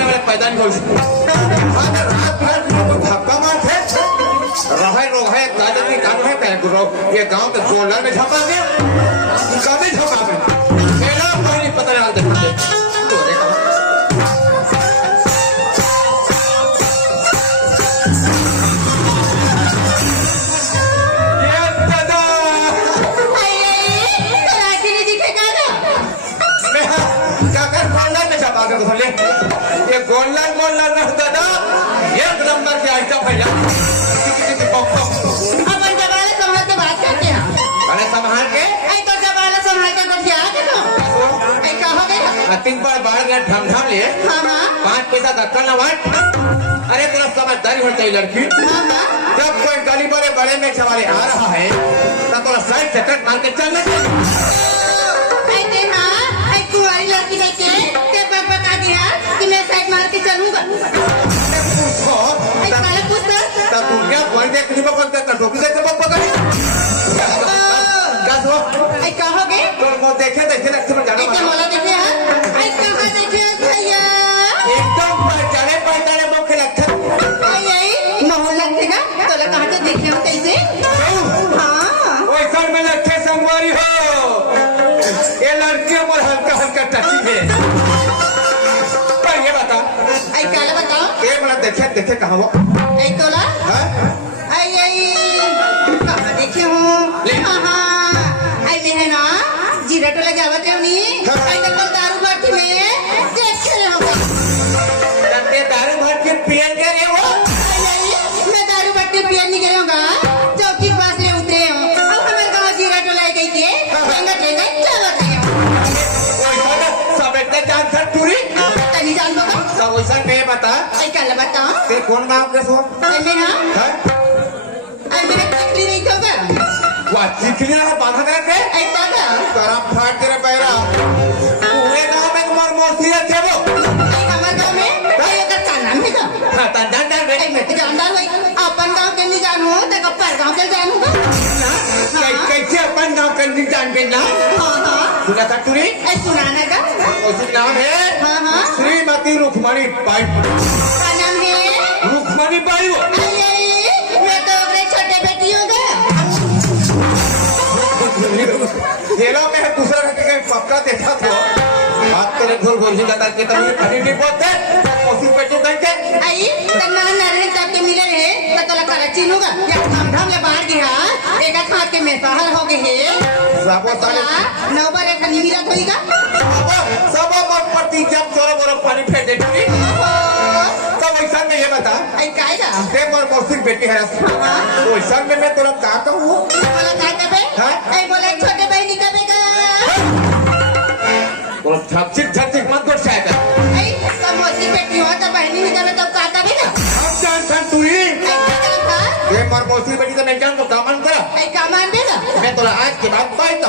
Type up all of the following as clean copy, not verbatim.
मारने वाले पैदा नहीं हो धक्का मारते रहे लोग है काजल की कानून है कह गुरु ये गांव के सोलर में छपा गया कभी छपा गया मेरा कोई पता नहीं देखते ये गोल्डन गोल्डन दादा एक नंबर के आइटम है यार अपन जबाले संभाल के बात करते हैं अरे संभाल के ऐ तो जबाले संभाल के कुछ याद है ना ऐ कहाँ गए तीन पर बाढ़ गया ढम ले हाँ 5 पैसा धक्का न वाट अरे तेरा समझदारी होनी चाहिए लड़की जब कोई गली बड़े बड़े में सवारी आ रहा है तो थोड़ा साइड से कट मार के चलना कुंवारी लड़की देखे बता दिया कि मैं साइड मार के चलूंगा तू क्या पॉइंट देख नहीं पकड़ता का टोपी देख पकड़ क्या सो आई कहोगे तो मो देखे लगते में जाना क्या मोला देखे हैं आई कहां देखे भैया एकदम पहचाने मुख्य लगता आई मोहल्ला लगेगा तो ला कहां से देखे हो कैसे हां ओए सर में लखे संगवारी हो ये लड़की पर हल्का टची है पर ये बता आई काला बताओ ये मला देखे कहां वो आई तोला हां आई कहां देखे हो हां आई बहना जीरा टोला जावत है नी आई तो कल दारू बाटी में देखे हो तते दारू भर के पियन के रे वो आई मैं दारू बाटी पियन नहीं करूंगा चौकी पास ले उतरे हो अब हमारे गांव जीरा टोला गई के रहेगा चलो जान सर टूरी तनी जान दो तो वैसा नहीं बता आई कल बता ते कौन गांव के सो आई मेरा है आई मेरा चिकली नहीं होगा वा चिकली ना बांधा करके आई दादा करा फाट तेरे पैरा पूरे गांव में तुम्हार मौसी है थे वो आई हमारे गांव में आई का क्या नाम है का हां ता जानदार रे आई मैं तो जानदार भाई अपन गांव के नहीं जानू तो कपर गांव के जानूंगा कैसे अपन गांव के नहीं जान के ना हां सुना था टूरी आई सुनाना का उसका नाम है हां श्रीमती रुक्मणी बाई क्या नाम है रुक्मणी बाई वो आई मैं तो अपने छोटे बेटी होगा खेला में दूसरा का पक्का देखा था बात तेरे घर बोझी लगा के तब ये खड़ी नहीं बोलते मौसी पे जो कहते आई तन्ना नरहन तक के मिले रहे तो तोला करा चिनूगा या धम ले बाहर गया एका खा के मैं सहल हो गए है सबो ताले नौबर एक निमिरा होईगा सब मत पड़ती जब चोरो बोरो पानी फेंक दे टूरी तब वैसा में ये बता आई कायदा ते मोर मौसी बेटी है तो वैसा में मैं तोरा का कहूं बोला का कबे आई बोला छोटे बहनी कबे का तो झपचिक मत कर शायद आई सब मौसी बेटी हो तो बहनी भी कबे तो का कबे ना अब जान सन तू ही ये मोर मौसी बेटी तो मैं जान को कामन करा आई कामान देगा मैं तोरा आज के बाद पाई तो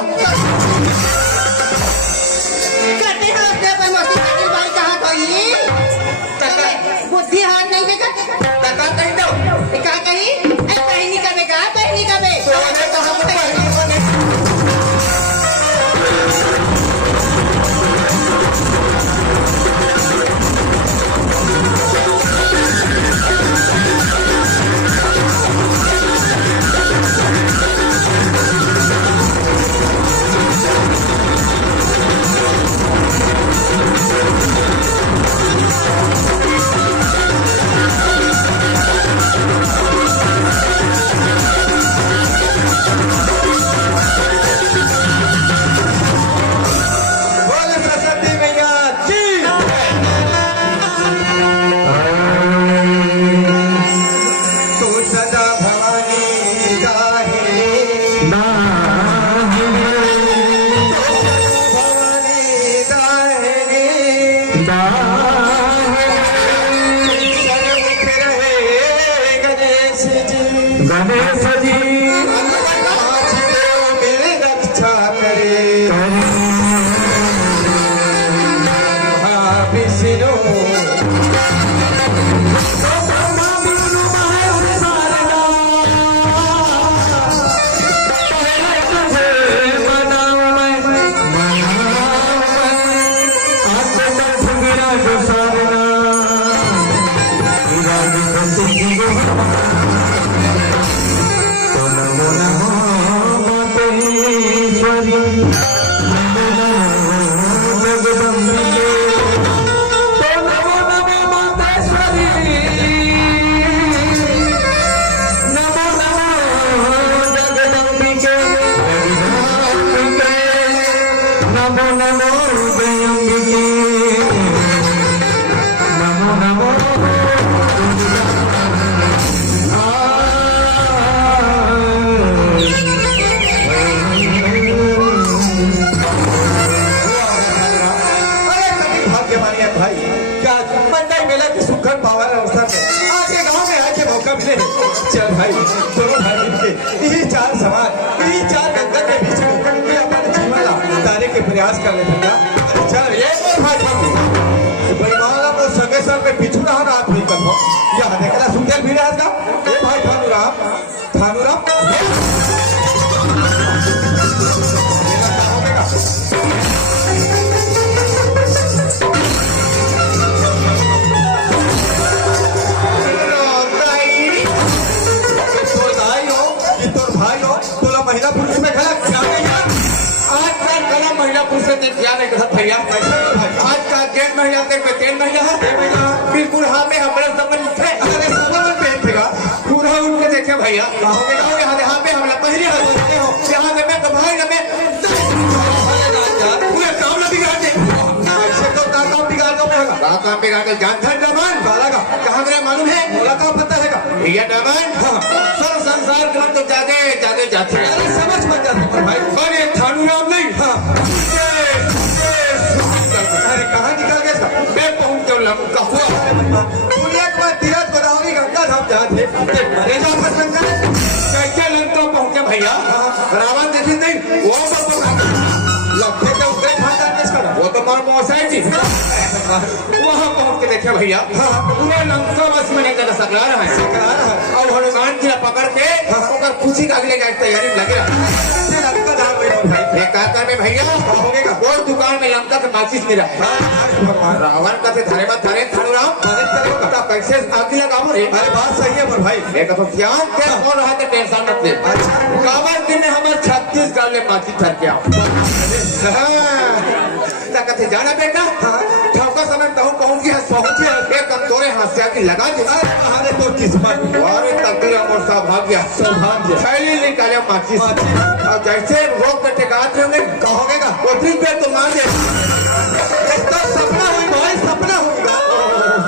करते हो अपने पर मौसी बेटी भाई कहां गई बुद्धि हाथ नहीं देगा तका कहीं दो का कहीं आई बहनी कबे का बहनी कबे तो ने तो हम पहले बने गणेश जी रक्षा करे विष्णु सारना नमो नमो मातेश्वरी नमो नमो जगदम्बिके नमो नमो मातेश्वरी नमो नमो जगदम्बिके नमो नमो जयम्बिके नमो नमो अरे कभी भाग्यवानी है भाई, क्या मंदाई मेला की सुखद पावन अवसर में आपके गांव में आके मौका मिले। चल भाई, दोनों भाई मिलके यही चार समाज, यही चार गंगा के बीच में ये अपने जीवन तारे के प्रयास कर रहे थे। चल ये भाई भाई माला को सगे सर पे पिछू रहा ना आप नहीं कर पाओ। यहाँ देखना सुंदर भी रहा था ये भाई थानूराम थानूराम महिला पुरुष में गलत क्या नहीं है। आज का गला महिला पुरुष से क्या नहीं गलत भैया। आज का डेढ़ महीना तक में 3 महीना है बिल्कुल हाँ में हमारे संबंध थे। अगर संबंध में देगा पूरा उठ के देखे भैया यहाँ पे हमला पहले यहाँ में तो भाई में पूरे काम न बिगाड़ दे ऐसे तो काम बिगाड़ दो काम बिगाड़ के जान धन डमान बाला का कहाँ मेरा मालूम है बोला का पता है भैया डमान सर संसार का तो जागे जागे जाते हैं। अरे समझ मत जाते भाई बड़े थानूराम नहीं अरे कहाँ निकल गए मैं पहुंच जाऊँ लंका हुआ दुनिया के बाद तीरथ गोदावरी गंगा धाम जाते मरे जाओ लंका कैसे लंका पहुंचे भैया रावण देखी नहीं वो लखे के उतरे वो तो मार मौसाई जी वहाँ पहुंच के देखे भैया पूरे लंका बस में नहीं कर सकला रहा है और हनुमान जी पकड़ के खुशी का अगले जाए तैयारी लगे लंका धाम में भैया और दुकान में लंका के माचिस मिला रावण का थे थारे बात थारे थानूराम कैसे आगे लगा रे अरे बात सही है भाई एक तो क्या कौन रहा था टेंशन मत ले काबर दिन में हमारे 36 गाल में माचिस धर के आओ कहते जाना बेटा ठोका समय तहु पहुंच गया एक कमजोरे हाथ की लगा दे अरे तो किस्मत अरे तकदीर और सौभाग्य थैली निकाले माचिस और जैसे रोक के टेकाते होंगे कहोगे का उतनी पे तो मान दे तो सपना हुई भाई सपना होगा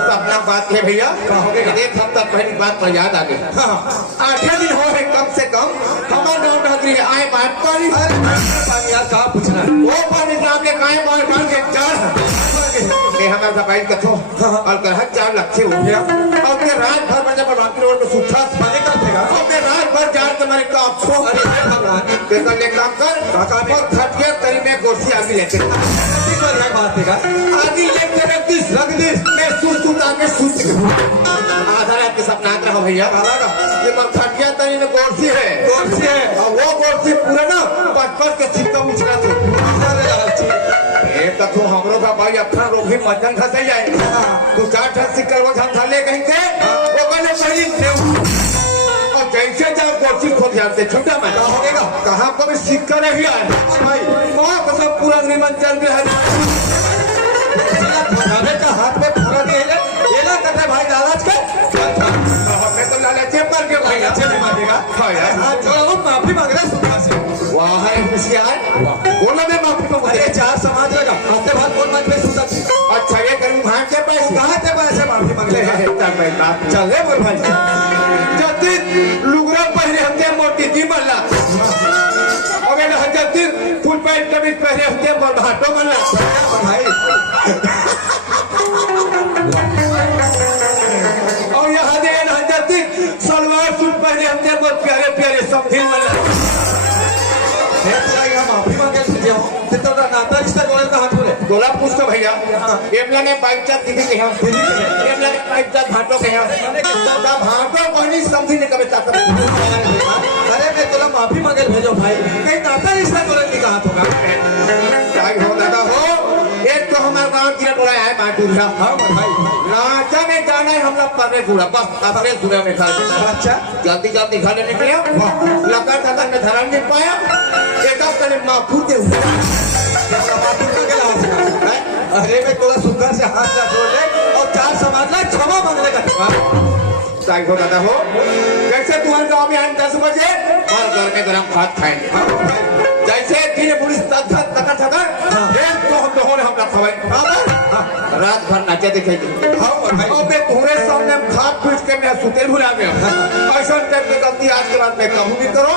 सपना बात है भैया कहोगे एक हफ्ता पहली बात पर याद आ गई 8 दिन हो रहे कम से कम हमारे गाँव नगरी आए बात पानी कहा पूछना वो पानी सामने काए मार कान के 4 हमारा सफाई कथो और ग्रहण 4 लक्ष्य हो गया और फिर रात भर बजे पर बाकी रोड में सुखा पानी का देगा और फिर रात भर 4 तुम्हारे काम छो अरे भगवान बेटा ले काम कर काका में खटिया तरी में कुर्सी आगे लेके बात देगा आगे लेके रख दिस मैं सूत आके सूत आधा रात के सपना रहा भैया ये मर खटिया तरी में कुर्सी है और वो कुर्सी पूरा ना 5 के सिक्का उछला थे तो हमरो का भाई अपना रोगी मजन खसे जाए तू 4 सिक्कर वो धन ले कहीं के वो कहले पहली और जैसे जब कोची खो जाते छोटा मैं होगा कहाँ को भी सिक्का नहीं आया भाई वहाँ को सब पूरा निमंत्रण में है का हाथ में पूरा नहीं है ये ना करते भाई लालच के हमने तो लालच पर के भाई अच्छे नहीं मानेगा माफी मांग रहे सुबह से वाह है होशियार बोला मैं माफी को अरे 4 समाज लगा आते बाद कौन मत में सुता अच्छा ये करूं भाग के पैसे कहां से पैसे माफी मांग ले है भाई बात चले बोल भाई जति लुगरा पहले हमते मोटी दी मल्ला अबे ना जति फुल पैंट कमीज पहले हमते मोर भाटो मल्ला भाई और यहां दे ना जति सलवार सूट पहले हमते मोर प्यारे प्यारे समझिल मल्ला माफी मांगे नाता रिश्ता गोला पूछ तो भैया एमला ने बाइक चाट दिखे के एमला ने बाइक चाट भाटो के भाटो कहनी समझी ने कभी ताकत अरे मैं तोला माफी मांगे भेजो भाई कहीं नाता रिश्ता गोला की कहा होगा क्या हो दादा हो एक तो हमारा हमारे गांव की बोला है माटूरिया हाँ भाई रांचा में जाना है हम लोग परवे पूरा बस अपने पूरा में खा अच्छा जल्दी जल्दी खाने निकले लगा था मैं धरा नहीं पाया एक कने माफू दे अरे मैं थोड़ा सुखा से हाथ ना जोड़ ले और 4 समाज ला क्षमा मांगने का टाइम हो जाता हो जैसे तुम्हारे गाँव में आए 10 बजे और घर में गरम भात खाएंगे जैसे दिन पुलिस तक तो हम लोगों ने हम रखा रात भर नाचे दिखेगी मैं तुम्हारे सामने खाट पीट के मैं सुते भुला गया ऐसा टाइप की गलती आज के बाद मैं कभी भी करो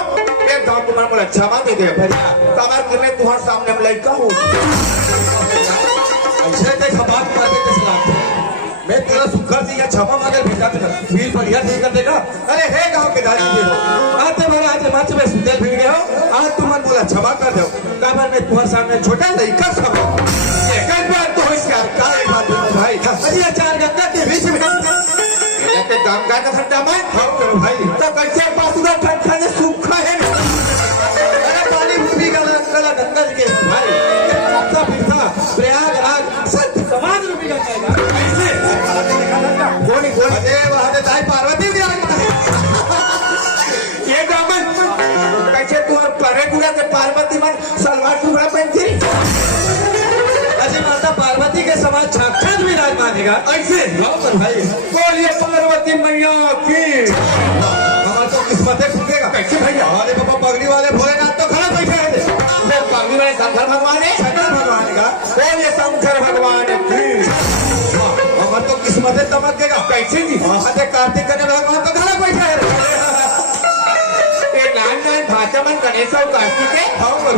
एक गाँव तुम्हारा बोला क्षमा दे दे कमर के मैं तुम्हारे सामने में लड़का हूँ ऐसे देख बात करके सलाम मैं तेरा सुखा से या क्षमा मांगे भेजा तेरा वीर बढ़िया नहीं कर देगा अरे हे गांव के दादी जी हो आते भरा आज मंच में सुते फिर गए हो आज तुम मन बोला क्षमा कर दो काबर में तुम्हारे सामने छोटा लड़का क्षमा एक बार तो इसका क्या बात है भाई अरे 4 गंगा के बीच में गंगा का खड्डा में हाँ करो भाई तो कैसे बासुरा खाने सूखा है अरे पानी भूमि का गंगा गंगा जी के भाई चलता फिरता प्रयागराज सब समाज रूपी गंगा है ऐसे गोली गोली अरे वहां से ताई पार्वती भी आ ये दामन कैसे तुम्हारे परे गुड़ा के पार्वती मन सलवार टुकड़ा पहनती अजय माता पार्वती के समाज साक्षात विराज मानेगा ऐसे भाई बोलिए पार्वती मैया की हमारा तो किस्मतें फूटेगा कैसे भैया अरे बाबा पगड़ी वाले भोलेनाथ तो खड़ा बैठे हैं वो कामी वाले शंकर भगवान है शंकर भगवान का बोलिए शंकर भगवान की हमारा तो किस्मतें चमकेगा कैसे जी वहां से कार्तिक गणेश भगवान तो खड़ा बैठे हैं ये नान नान भाषा मन गणेश और कार्तिक है हाँ भाई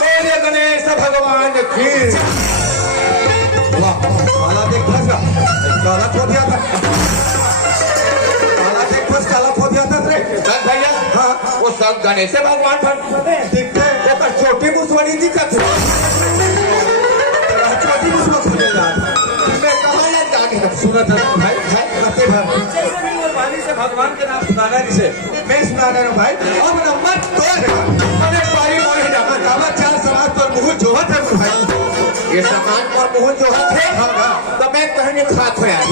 बोलिए गणेश भगवान की वाह काला देख फंस गया काला खो दिया था काला देख फंस काला खो दिया था रे भैया हाँ वो सब गणेश भगवान पर दिखते वो पर छोटी मुसवानी दिखत है छोटी मुझको खुले यार मैं कहाँ लग जाके सुना था भाई करते भाई वाली से भगवान के नाम सुनाना जिसे मैं सुनाना हूँ भाई अब नंबर 2 अरे पारी मारे जाकर कावा 4 समाज पर मुंह जोहत है भाई ये सामान पर मुंह जो है तो मैं कहने खात हो यार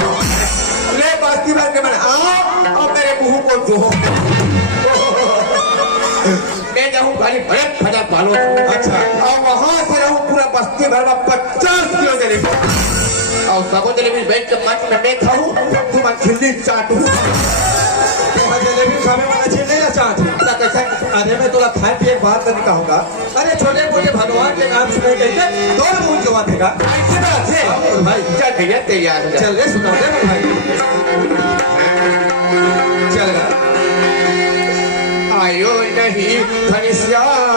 ले बास्ती भर के मैंने आओ और मेरे मुंह को जो मैं जाऊँ खाली भड़क फटा पालो अच्छा और वहां से रहूँ पूरा बस्ती भर में 50 किलो जलेबी और सबो जलेबी बैठ के मंच में मैं खाऊँ तुम खिल्ली चाटू जलेबी खाने वाला चीज नहीं चाहते कैसे अरे मैं थोड़ा खाए पिए बात करने का होगा अरे छोटे मोटे भगवान के नाम सुने कहते 2 मुंह जवा देगा ऐसे बात है भाई चल भैया तैयार हो जा चल रे सुना दे भाई चल रहा आयो नहीं घनश्याम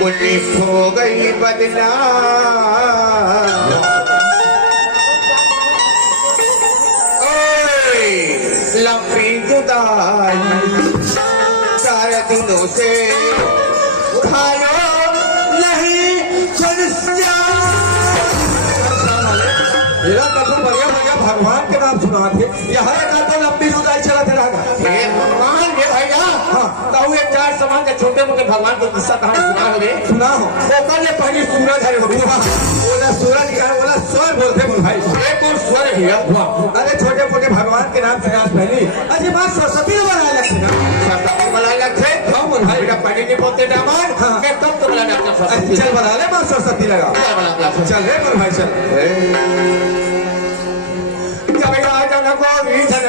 पुलिस हो गई बदनाम ओए लंबी जुदाई 4 दिनों से खायो नहीं घनश्याम मेरा कथन बढ़िया बढ़िया भगवान के नाम सुना थे यहाँ एक तो लंबी जुदाई चलाते रहेगा हे भगवान हे भैया कहू एक 4 समाज के छोटे मोटे भगवान को किस्सा कहानी सुना हो रे सुना हो ओकर ले पहली सूरज है बोला सूरज का बोला स्वर बोलते बोल भाई एक और स्वर भैया अरे छोटे मोटे भगवान के नाम से आज पहली अजय बात सरस्वती ने बना लगती ना सरस्वती वाला अलग थे हाँ बोल भाई बेटा पढ़ने नहीं बोलते दामाद मैं कब तो बुलाना अपना सरस्वती चल बना ले बात सरस्वती लगा चल रे बोल भाई चल जब आज न कोई जन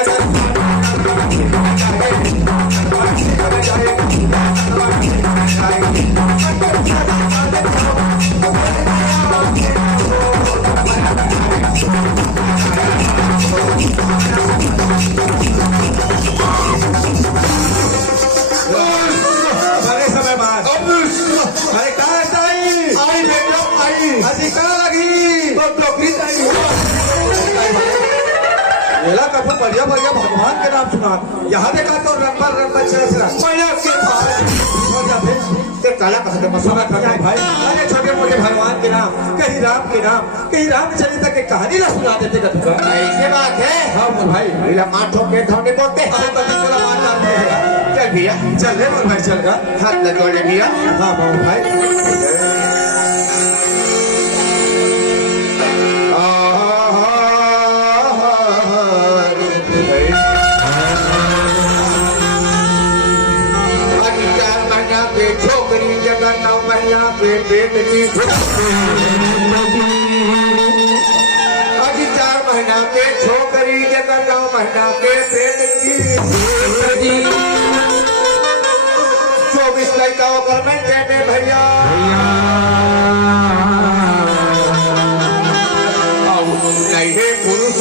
बड़े समय बाद अरे कहाँ आई आई बेटा आई अजी कहाँ लगी तो टोकरी आई मेला कथन बढ़िया बढ़िया भगवान के नाम सुना यहाँ देखा तो रंबर रंबर चला माया के हो जाते ते काला कहते मसाला खाता भाई अरे छोटे मोटे भगवान के नाम कहीं राम के नाम कहीं रामचरित की कहानी ना सुना देते कभी ऐसे बात है हाँ बोल भाई मेरा माठों के धोने बोलते अब कभी थोड़ा मान डालते हैं चल भैया चल ले मोर भाई चल का हाथ लगा ले भैया हाँ मोर भाई अभी 4 महीना पे छोकरी जगह 9 महीना पे पेट की अभी 4 महीना पे छोकरी जगह 9 महीना पे पेट की 24 लड़का होकर मैं कहते भैया नहीं है पुरुष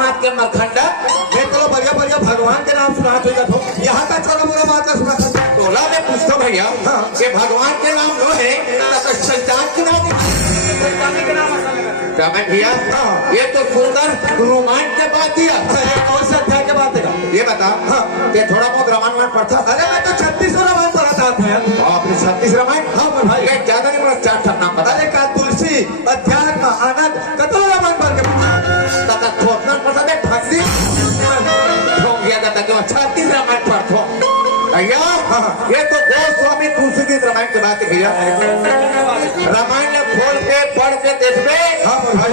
हाथ के मखंडा बढ़िया बढ़िया भगवान के नाम सुना तो यहाँ का चोला मोला बात का सुना था टोला में पूछता भैया कि भगवान के नाम लो है तो शैतान के नाम रमन भैया ये तो सुंदर रोमांच के बात दिया कौन सा अध्याय के बात है ये बता ये थोड़ा बहुत रामायण पढ़ता अरे मैं तो 36 रामायण पढ़ा था आपने 36 रामायण हाँ भाई ये ज्यादा नहीं बोला 4 नाम बता अरे का तुलसी अध्यात्म आनंद कतो रामायण पढ़ के दादा थोड़ा पता है फांसी ठोक गया दादा क्यों 36 रामायण पढ़ता भैया ये तो गोस्वामी तुलसीदास रामायण की बात है भैया रामायण में खोल के पढ़ के देखबे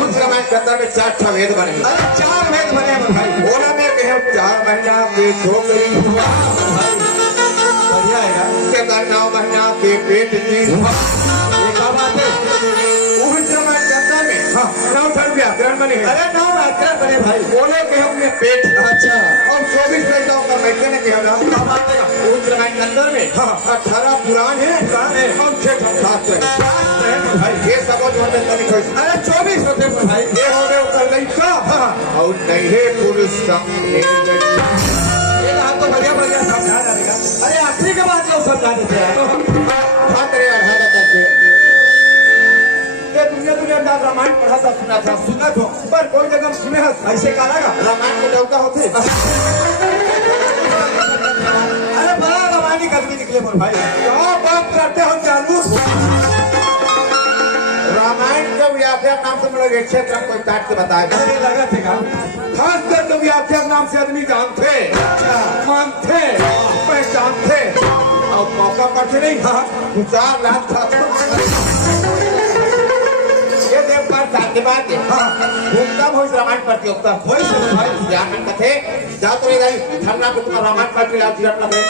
उस रामायण के अंदर में 4 वेद बने अरे 4 वेद बने भाई बोला में कहे 4 महीना पे छोकरी बढ़िया है के 9 महीना के पेट की ये क्या बात है उस रामायण के अंदर में 9 ठन व्याकरण बने अरे 9 व्याकरण बने भाई बोले के हमने पेट अच्छा और 24 लड़का का बैठने ने किया ना क्या बात है उस रामायण के अंदर में 18 पुराण है और 6 शास्त्र है भाई ये सब जो हमें तनिक अरे 24 होते भाई ये हो गए ऊपर लड़का और नहीं है पुरुष ये बात तो बढ़िया बढ़िया समझा जाएगा अरे आखिरी के बाद लोग समझा देते हैं खातरे आधार करके ये दुनिया रामायण पढ़ा था सुना तो पर कोई जगह सुने ऐसे करेगा रामायण के देवता होते अरे बड़ा रामायणी कदमी निकले मोर भाई क्या बात करते हम चालू रामायण के व्याख्यान नाम से मेरा क्षेत्र कोई काट के बताएगा अरे लगा थे का खास कर तो व्याख्यान नाम से आदमी जानते मानते पहचानते और मौका पड़ते नहीं 4 लाख ये देवकार साथ के बाद घूमता भोज रामायण प्रतियोगिता वही से भाई ज्ञान कथे जा तो ये धरना पे तुम्हारा रामायण पढ़ लाल जीवन लगे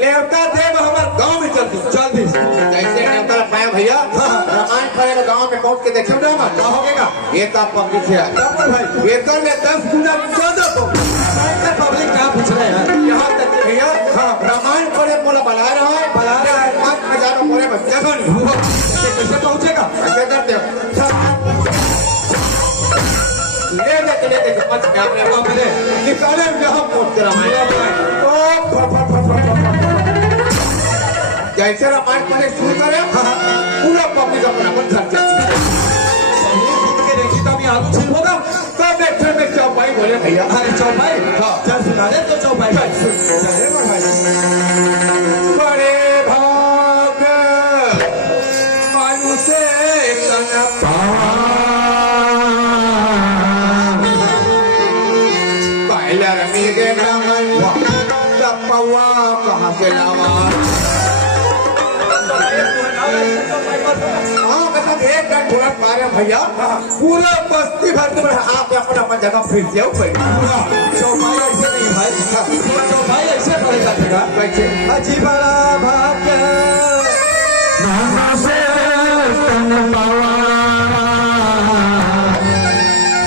नेवता देव हमारे गांव में चलती जैसे नेवता पाया भैया रामायण पढ़ेगा गांव में पहुंच के देखे ना क्या होगा ये तो पब्लिक है भाई ये तो में 10 गुना ज्यादा पब्लिक क्या पूछ रहे हैं यहाँ तक कि भैया रामायण पढ़े बोला बना रहा है 5,000 बोले बच्चा कैसे पहुंचेगा ऐसे करते हो ले दे मत कैमरे अपने निकाले यहाँ पहुंच के रामायण जैसे रामायण पढ़े शुरू करें पूरा पब्लिक अपना मन घर जाती देखी तब आलू छिल होगा तब बैठे में चौपाई बोले भैया अरे चौपाई हाँ चल सुना दे तो चौपाई चले बड़े भाग मानु से पहला रमी के नाम पौवा कहाँ से लावा एक घंटे थोड़ा पारे भैया पूरा बस्ती भर के आप अपना अपना जगह फिर से चौपाई ऐसे नहीं भाई चौपाई ऐसे पड़ेगा तेरा कैसे अजी बड़ा भाग्य से तन पावा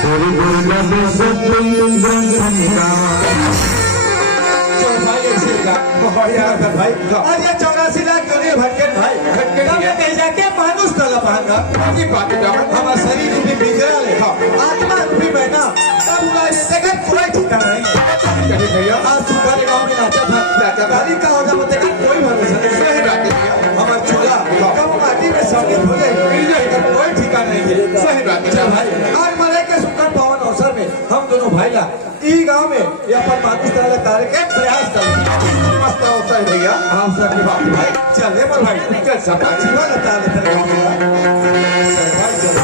तेरी दुर्लभ सत्य ग्रंथ चौपाई ऐसे बढ़िया भाई और ये 84 लाख गरीब भटके भाई कहीं जाके मानुष तला पाएगा की बात है हमारा शरीर भी बिगड़ा ले आत्मा भी बहना तब देखा कोई ठिकाना नहीं कहे भैया आज सुधारे गाँव में नाचा था गाड़ी का होगा बताएगा कोई भरोसा नहीं सही बात है भैया हमारा चोला कब माटी में शामिल हो जाएगा कोई ठिकाना नहीं है सही बात है भाई आज मरे के सुखद पावन अवसर में हम दोनों भाई ला ई गाँव में ये अपन मानुष तला तारे के प्रयास कर मस्त अवसर है भैया हाँ सर बात भाई चले पर भाई चल सब जीवन तारे तेरे गाँव में चल भाई चल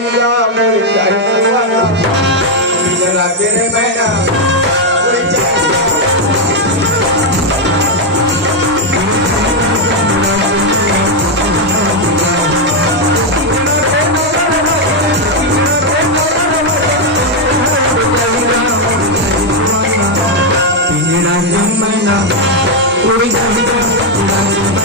चाहिला मोरी चाहिला जरा तेरे मैना उड़ जाएगा पिंजरा जमाना उड़ जाएगा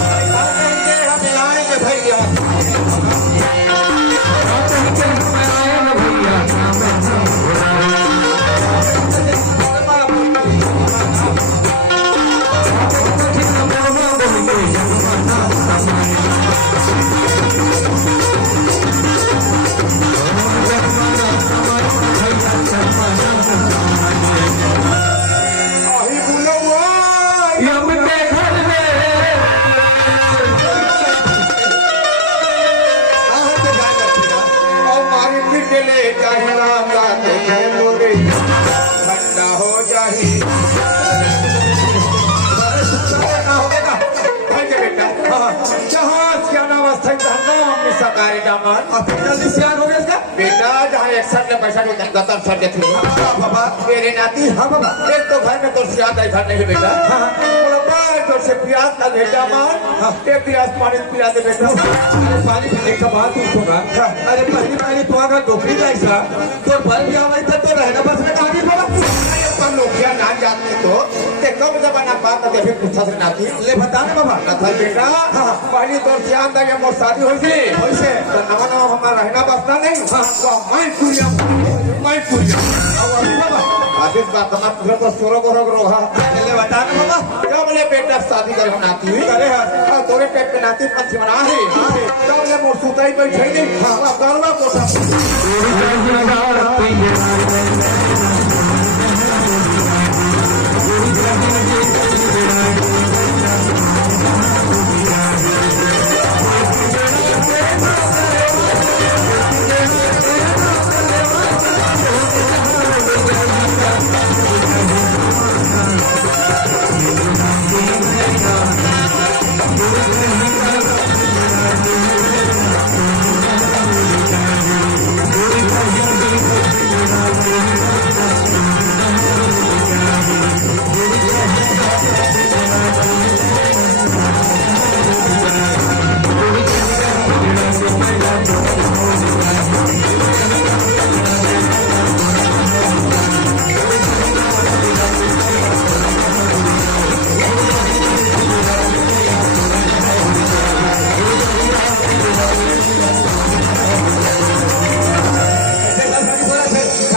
हमें आएंगे भैया आही बोलो वो यम के घर में आहट जाएगा और मारी फिर ले चाहिला गाते हैं मोरे ठंडा हो जाही जहाँ सियाना अवस्था नाम में सकारी दामन जल्दी सियान हो गया इसका बेटा जहाँ एक सर ने पैसा को गतर सर देते बाबा मेरे नाती हाँ बाबा एक तो घर में तो सियादा घर नहीं बेटा बोला बाय तो से प्याज का बेटा मान एक गिलास पानी पिला दे बेटा अरे पानी पीने का बात पूछूंगा अरे पहली तो अगर नौकरी जाएगा तो बल भी आवाज था तो रहना बस में कहानी बाबा पर लोग ना जाते तो ते कब जमाना बात है फिर पूछा से नाती ले बता ना बाबा कथा बेटा पहली तो सियान दा मोर शादी हुई थी वैसे तो नवा नवा हमारा रहना बसता नहीं तो मैं पूजा अब अभी बाबा आशीष बात हमारा पूरा तो सोरो गोरो रोहा ले बता ना बाबा क्या बोले बेटा शादी करे हम नाती हुई करे हाँ हाँ तोरे पेट पे नाती पंछी बना है क्या बोले मोर सुताई बैठे नहीं हाँ करवा कोठा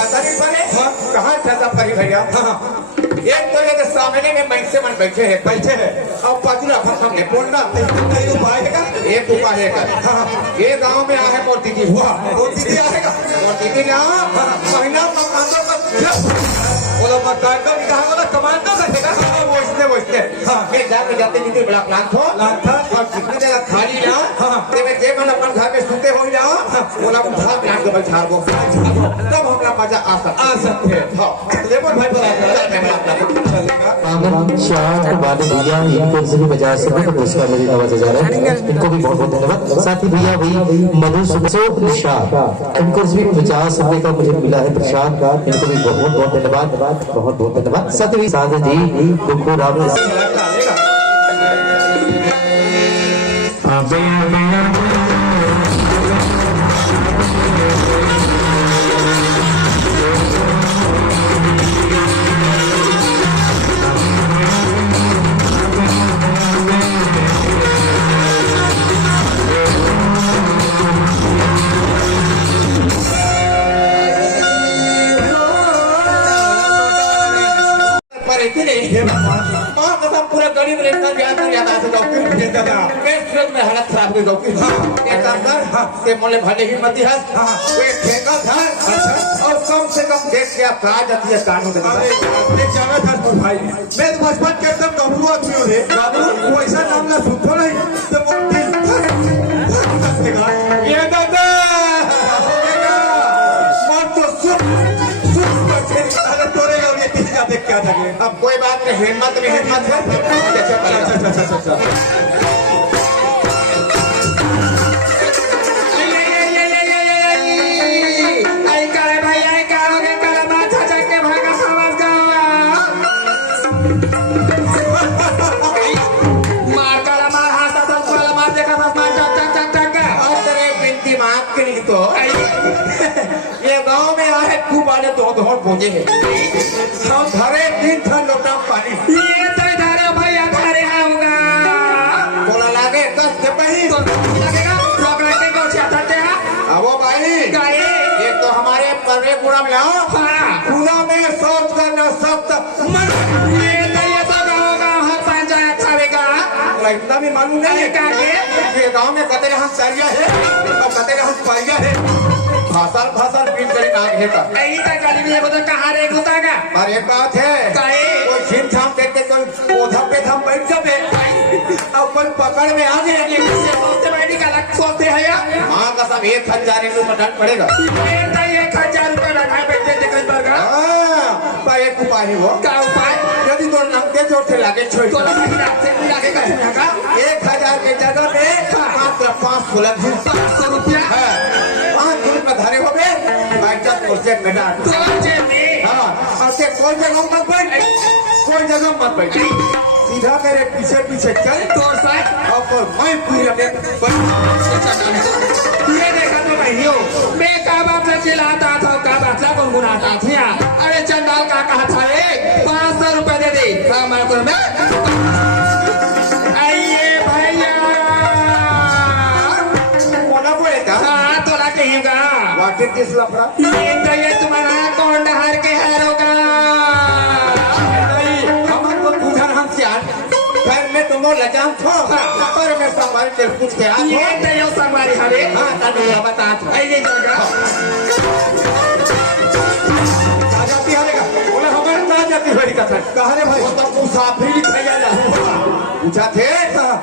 कहाँ ठसा परी भैया एक तो ये सामने में बैंक से मन बैठे हैं बैठे हैं अब पाजुला फसम ने बोलना कई उपाय है का एक उपाय है कर ये गांव में आए मोर दीदी हुआ वो दीदी आएगा मोर दीदी ना महीना मकानों का बोलो मकान का कहा बोला कमांडो का ठेका वैसने हाँ। ये जाते जाते दीदी बड़ा प्लान थो प्लान था। और कितनी जगह खाली ना हाँ। ते में जे मन अपन घर में सुते हो ना बोला उठा प्लान के बैठा वो तब हमरा मजा आ सकते हैं हाँ लेबर भाई बोला मैं बात चलेगा आनंद शाह वाले भैया इनको सभी 50 रुपए का पुरस्कार मुझे नवाजा जा रहा है इनको भी बहुत बहुत धन्यवाद साथ ही भैया भाई मधु सुखसो शाह इनको भी 50 रुपए का मुझे मिला है प्रसाद इनको भी बहुत बहुत धन्यवाद बहुत बहुत धन्यवाद साथ ही साथ जी दुखो राम डालेगा पर इतने मां कसम पूरा गरीब रेखा ब्याज कर जाता है डॉक्टर ये दादा एक ट्रक में हालत खराब हो गई डॉक्टर ये डॉक्टर के मोले भले ही मत हंस वो एक ठेका था अच्छा और कम से कम देख के आप कहा जाती है कानों के अरे ये जाना था मोर भाई मैं तो बचपन के एकदम गबरू आदमी हो रे गबरू वैसा नाम ना सुनतो नहीं तो मोर दिल ये दादा मत तो सुन अरे तोरे लोग ये तीन का देख क्या था अब कोई बात नहीं हिम्मत में हिम्मत है अच्छा आई करे भाई आई का हो गया कला माथा चक्के भागा समझ गया मार कला मार हाथ तो कला मार देखा था मार चक और तेरे बिनती मांग के नहीं तो ये गांव में आए खूब आने दो दौड़ पहुंचे हैं हम धरे 3 ठन लोटा पानी ये तो धारे भैया धारे आऊंगा बोला लागे कस से पही तो लगेगा लोग लगे को चाहते हैं अब वो भाई गाये एक तो हमारे पर्रे पूरा में आओ हाँ पूरा में शौच करना सब तक ये तो होगा हर पंचायत करेगा बोला इतना भी मालूम नहीं का के ये गांव में कतेरे हम सारिया है और कतेरे हम पाइया है फसल पीन कर नाग है का ऐ ता गाली में बता कहां रे गुतागा और एक बात है काहे? कोई छीन छाम देखते कोई पौधा पे हम बैठ जाते अब कोई पकड़ में आ गए ये किसी दोस्त बैठी का लग सोते हैं या माँ का सब 1000 रुपये मटन पड़ेगा ये तो 1000 रुपए लगा बैठे दिखन पर का पर एक उपाय है वो का उपाय यदि तो नंगे जोर से लागे छोड़ तो लगा से लगे का का 1000 के जगह पे मात्र 500 लग 500 रुपया 500 रुपये धरे हो गए बाइचा कोसे मेटा तो जे में हाँ और के कोई जगह मत बैठ कोई जगह मत बैठ सीधा मेरे पीछे पीछे चल तो साथ और मैं पूरी अपने ये देखा तो मैं हियो मैं का बात से चिल्लाता था का बात से गुनगुनाता था अरे चंडाल का कहा था रे 500 रुपए दे दे मैं को मैं आइए भैया बोला बोलेगा हाँ तो ला कहेगा वाक्य किस लफड़ा ये तो ये तुम्हारा कौन डहार के हारोगा नहीं हमन को पूछा हम सियार घर में तुम लजाम छो पर मैं संभाल के पूछ के आ ये तो यो संगवारी हरे हाँ तने बता आइए जगह जाती है का बोले हमारे ना जाती बड़ी कथा कहा रे भाई वो तो मुसाफिर भैया जा पूछा थे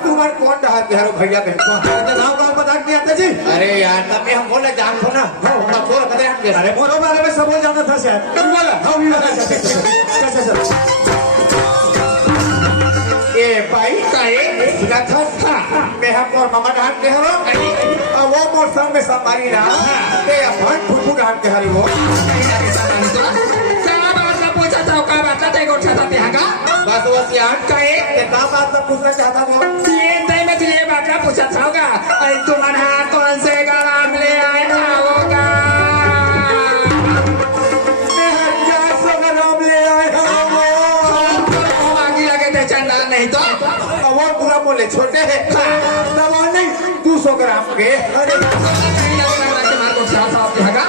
तुम्हारे कौन डहार के हारो भैया के नाम का बता के आते जी अरे यार तब हम बोले जान थो ना तब बोल कदे हम के अरे मोरो बारे में सब जाना था शायद बोला हम भी बता सकते चल ए भाई काहे सुना था मैं हम और मामा डहार के हारो और वो मोर संग में संभारी ना ते अपन फुफू डहार के हारी वो पूछा था का बात ते को छाता ते हागा बस बस यार काहे के का बात तो पूछना चाहता था ये तय में तुझे बात का पूछा था होगा अरे तुम्हारा कौन से गलाम ले आए होगा नाम ले आए आगे लगे थे चंडा नहीं तो वो पूरा बोले छोटे है दवा नहीं 200 ग्राम के अरे नहीं लगे लगे मार को छाता आपके हागा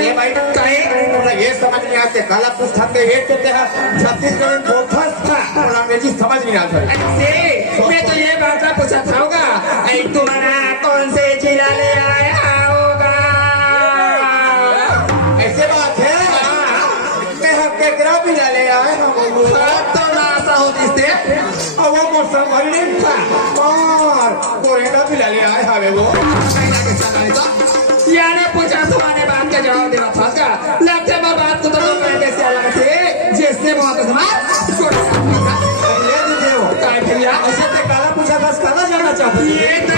ये भाई काहे बोला ये समझ नहीं आते काला पुस्तक में एक कहते हैं छत्तीसगढ़ में बोथस और अंग्रेजी समझ नहीं आता ऐसे मैं तो ये बात का पूछा था होगा ऐ तुम्हारा कौन से जिला ले आया होगा ऐसे बात है मैं हम के ग्राम भी ले आए हम तो ना हो दिसते और वो मौसम भरी नहीं था और कोरेगा भी ले आए हमें वो याने पूछा तुम्हारे बात का जवाब देना था क्या लगते मैं बात को तो पहले से अलग थे जिसने बहुत समाज काय भैया ऐसे ते काला पूछा था काला जाना चाहते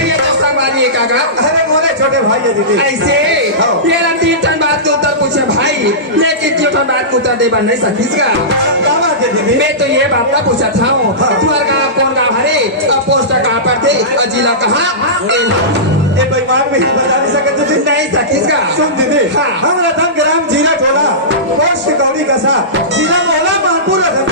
ये तो संगवारी है काका अरे मोरे छोटे भाई है दीदी ऐसे ये ना 3 टन बात को उत्तर पूछे भाई लेकिन 2 टन बात को उत्तर दे बन नहीं सकीस का क्या बात है दीदी मैं तो ये बात का पूछा था तुम्हारा गाँव कौन गाँव हरे पोस्ट कहाँ पर थे और जिला कहाँ ये बेईमान में बता नहीं सकते दीदी नहीं सकीस का सुन दीदी हाँ। हम रतन ग्राम जीरा टोला पोस्ट गौरी कसा जिला मोहला मानपुर रतन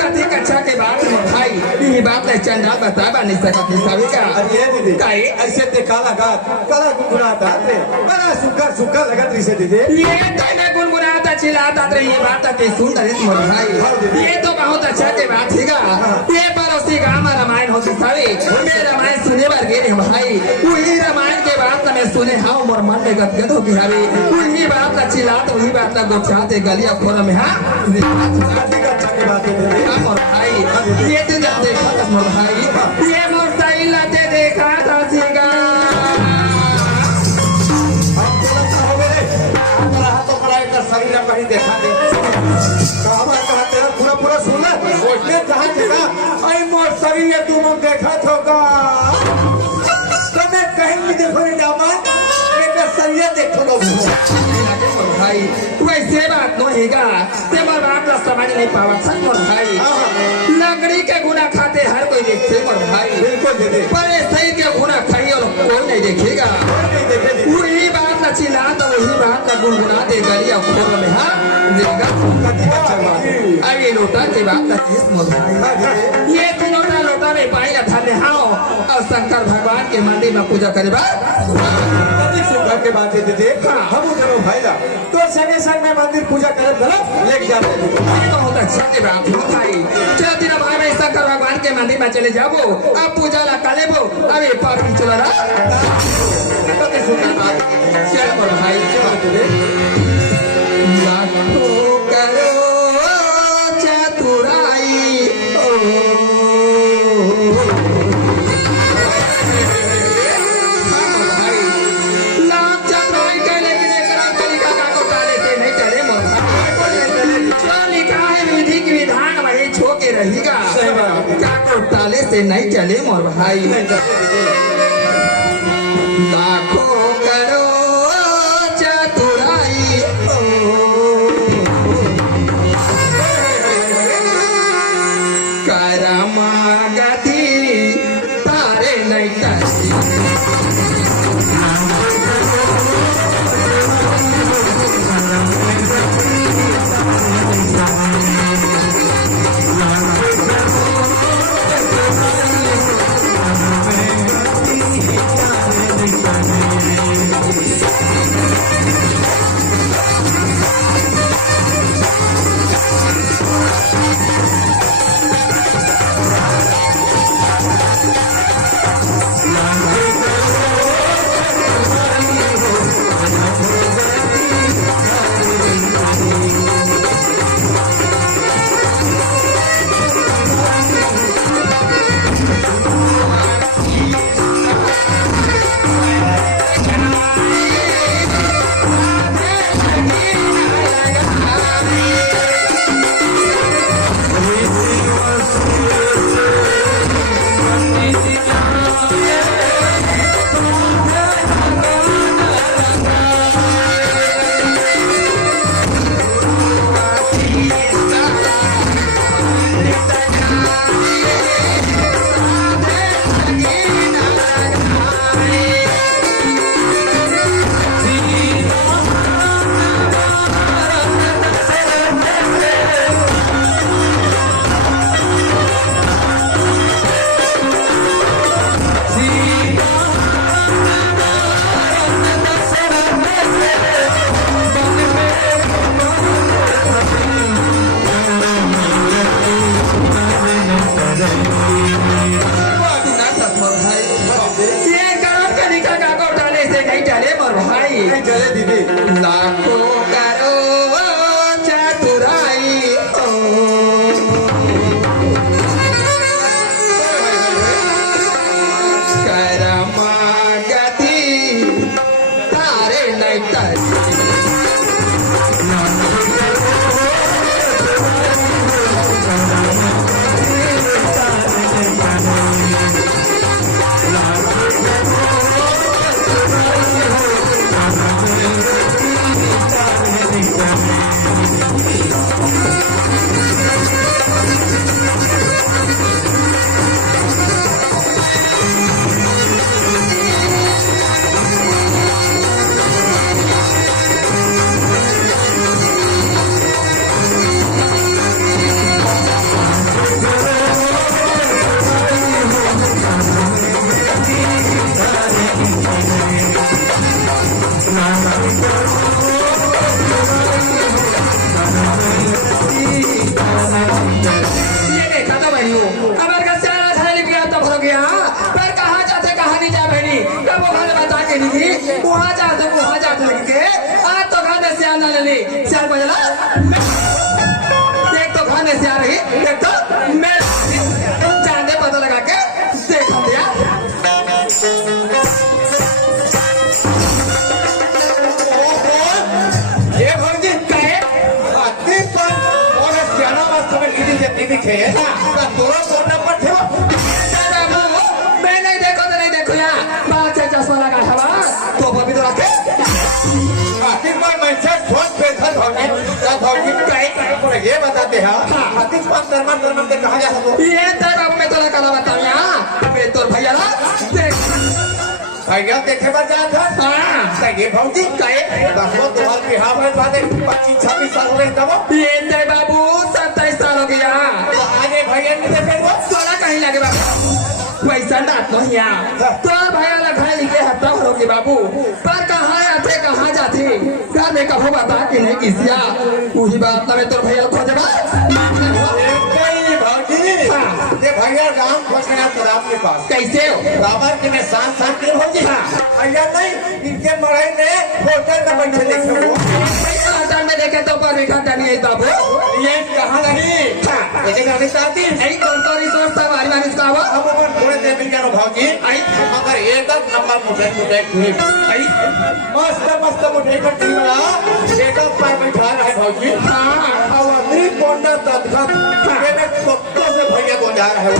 कथी कक्षा के बाद भाई ये बात है चंदा बता नहीं सकती सभी का अरे ये दीदी काहे ऐसे ते काला गात काला गुनगुना दाते बड़ा सुकर सुकर लगत रही से दीदी ये तो मैं गुनगुनाता चिल्लाता तो ये बात के सुन रहे मोर भाई ये तो बहुत अच्छा के बात है ये पड़ोसी का हमारा रामायण होती सारी मैं रामायण सुने बार गए रे भाई वही रामायण के बात मैं सुने हाँ मोर मन में गदगद हो गया वही बात का चिल्लाते वही बात का गोचाते गलिया खोर में हाँ अच्छा की बात है हाँ मोर भाई ये तो जब देखा था मोर भाई ये मोर साइल लाते देखा था सीगा शरीर कहीं देखा दे कहा तेरा पूरा पूरा सुन ले उसने कहा तेरा अरे मोर शरीर तुम देखा तो का तो मैं कहीं भी देखो नहीं डामा मेरा शरीर देखो लो भाई वैसे बात न हैगा ते मोर बाप ला समझ नहीं पावत सब मोर भाई लकड़ी के गुना खाते हर कोई देखते मोर भाई बिल्कुल दे दे पर सही के गुना खाई और कोई नहीं देखेगा वही बात ना चिल्ला तो वही बात का गुनगुना दे गलिया खोर में हाँ देगा अरे लोटा के बात ना किस मोर भाई ये तीनों लोटा में पाई ना था हाँ और शंकर भगवान के मंदिर में पूजा करे बा सुखा के बात है दे हम चलो भाई ला तो संगे संग में मंदिर पूजा करे चलो लेके जाते ये बहुत अच्छा की बात है भाई चलो तेरा भाई मैं शंकर भगवान के मंदिर में चले जाबो अब पूजा ला काले बो अब ये पर भी चला रहा तो सुंदर बात चल पर भाई चल लाखों करो चतुराई लाख चतुराई के लेकिन एक कलिका का को टाले से नहीं चले मोर भाई जो लिखा है विधि की विधान वही छो के रहेगा सही बात क्या को टाले से नहीं चले मोर भाई लाखों करो चतुराई करमा गति तारे नहीं टसी कैसे आ रही देख तो मैं जान दे पता लगा के देख हम दिया ये भौजी कहे आती पर और सियाना वास्तव में किसी से नहीं दिखे का तोरा तो नंबर थे बाबू मैं नहीं देखो तो नहीं देखो यार बात से चश्मा लगा था तो अभी तो रखे आती पर मैं से सोच पे था भौजी कहे पर ये बताते हैं आती पर दरमन के कहा जा सकता ये तो बाबू मैं तो लगा बताऊं यार मैं तो भैया ना देख भैया देखे बा जा था हाँ ये भौजी कहे देखो तुम्हारे बिहार में बात 25-26 साल हो गए तब ये तो बाबू 27 साल हो गया आगे भैया ने देखे वो सोना कहीं लगे बाबू पैसा डाट लो यहाँ तो भैया लखाए लिखे हफ्ता भरो के बाबू पर कहाँ आते कहाँ जाते घर में कहो बता कि नहीं किसिया वही बात ना मैं तो भैया खोजबा ये भैया राम खोजना तालाब के पास कैसे हो बाबर के में शांत हो जी भैया नहीं इनके मरे ने होटल में बैठे देखे वो होटल में देखे तो पर बैठा जानिए बाबू ये कहाँ नहीं ये गाड़ी चाहती नहीं कौन तो रिसोर्स था हमारी मानिस का वो हम अपन थोड़े देर मिल जानो भाजी आई मगर एक नंबर मुझे ठीक आई मस्त मुझे का टीम वाला एक पर बैठा रहा है भाजी हाँ और अगली कोंडा तत्काल मेरे कुत्तों से भैया को जा रहा है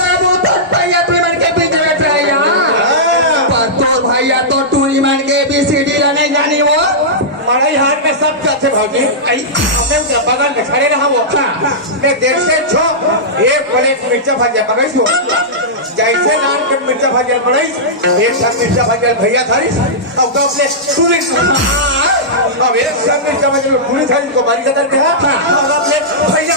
बाबू तो भैया तू मन के पीछे बैठ रहा है यहाँ पर तो भैया तो टूरी मन के BCD नहीं जानी वो मड़ई हाथ में सब जाते भाजी हमने बगल में खड़े रहा वो मैं देखते छो एक प्लेट मिर्चा भाजा पकड़ी छो जैसे नान के मिर्चा भाजा पड़ई एक सब मिर्चा भाजा भैया थारी अब दो प्लेट पूरी अब एक सब मिर्चा भाजा पूरी थारी को बारी कदर के अब प्लेट भैया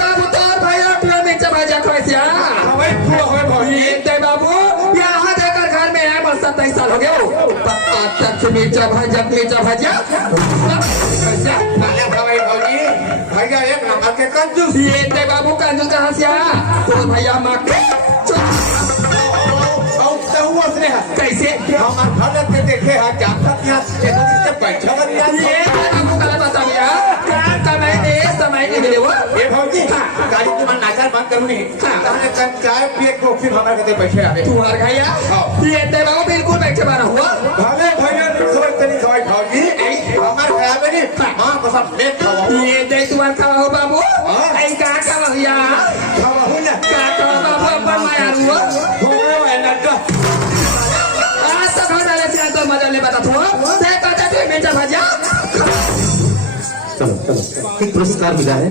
बाबू तो भैया टूरी मिर्चा भाजा खोसिया हमें पूरा होए भाजी ये बाबू यहाँ देकर घर में है बस 27 साल हो गए आज तक मिर्चा भाजा नाले भाई भाजी भैया एक नंबर के कंजूस ये ते बाबू कंजूस कहाँ से आया तो भैया माँ के कैसे हमारे घर के देखे हैं जाता यहाँ बैठा कर ये बाबू का बता भैया समय नहीं मिले वो ये भाजी गाड़ी तुम्हारा नाचार बंद करूँ नहीं ताने कल चाय पिए कॉफी हमारे कहते बैठे आ रहे तुम्हारे भैया ये ते बाबू बिल्कुल बैठे बना हुआ भागे भैया समझते नहीं सवाई भाजी हमारे खाया में नहीं हाँ बस आप लेट खाओ ये ते तुम्हारे खावा हो बाबू ऐ कहाँ खावा भैया खावा हो ना कहाँ खावा बाबू अपन माया रुआ हो गया है ना आज तक हम डाले थे तो मजा ले बता थो ते कहते थे बेचा भैया चलो एक पुरस्कार मिला है।